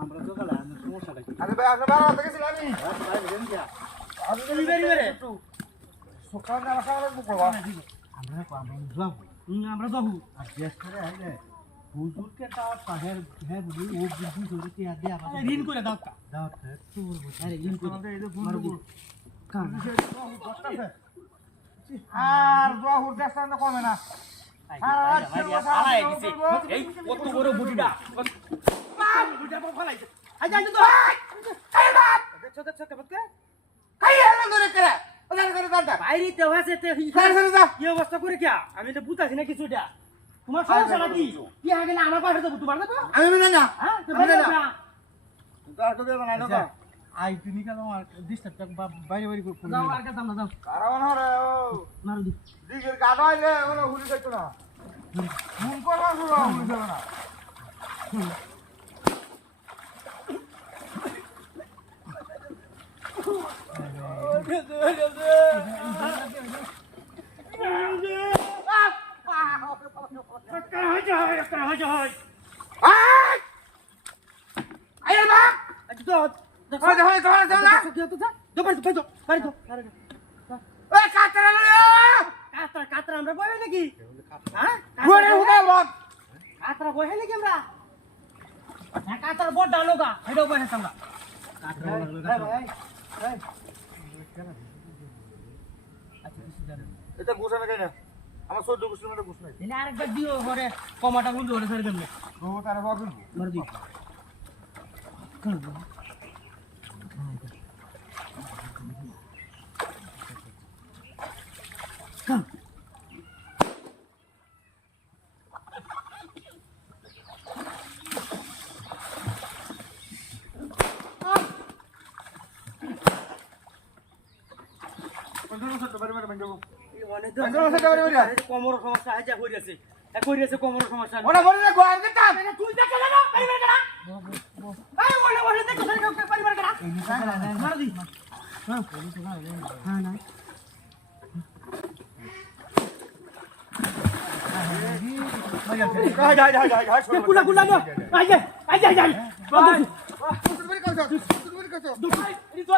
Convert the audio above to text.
আমরা তো গেলাম সমস্যাটা কি? আরে ভাই আমরা বাড়াতে গেছিলাম আমি। আমি তো বেরি বেরি একটু সকাল না সকাল করব। আমরা যাবো আর গ্যাস করে আইলে হুজুরকে তার পাহের হ্যাঁ বুঝি ও বুঝি ধরে কি আর দে আমাদের ঋণ করে দাও কা দাও তো বলবো আরে ঋণ করে এই যে বন্ধু কান আর দোয়া হুর চেষ্টা না কমে না। এই কত বড় বুটিটা বুটিটা ফলাইছে আই যাই তো এই বাপ দেখছো দেখছো কেমন কাই এলা ধরে করে ওখানে করে দাঁড়া বাইরে তে হয়েছে তে সরে যা কি অবস্থা করে কি আমি তো বুঝাছি না কিছুটা তোমার সমস্যা নাকি কি আগে না আমার পাশে দেবো তোমার দেবো আমি না না হ্যাঁ তো আমি বাইরে না। যা দাঁড়া তো দেব না না আই তুমি কেন আমার ডিস্টার্ব বাইরে বাইরে করে যাও আর কাছে না যাও কারণ রে ও মারো দি দিগের গাড় হইলে ওরা হুলি যাইতো না ফোন করবা শুরু হুলি যাবে না कहाँ जाए আয় মা तो ওই দেখো দেখো না दो पर दो ওই কাতরা লইয়া कातरा कातरा আমরা বই নাকি হ্যাঁ গোরে হুদা বল কাতরা বই নাকি আমরা হ্যাঁ কাতরা বড় ডালোগা হেডো বই হেতাম না কাতরা ভাই আচ্ছা কিছু জানেন এটা গুছানো কেন আমার 14 গুছানো মধ্যে গুছ নাই এনে আরেকবার দিও ঘরে কমাটা গুলো ধরে ধরে দেন ও তারা বলবেন মার দি কোন কোমর সমস্যা আছে কইরাছে কইরাছে কোমর সমস্যা ওনা বলে না গোয়ান কে তাম তুই দেখে না পরিবার করা এই বলে বলে দেখো সরকার পরিবার করা মার দি হ্যাঁ হ্যাঁ না কুলা কুলা না আই যা তুমি কইছো তুমি কইছো দুপাই এনি তো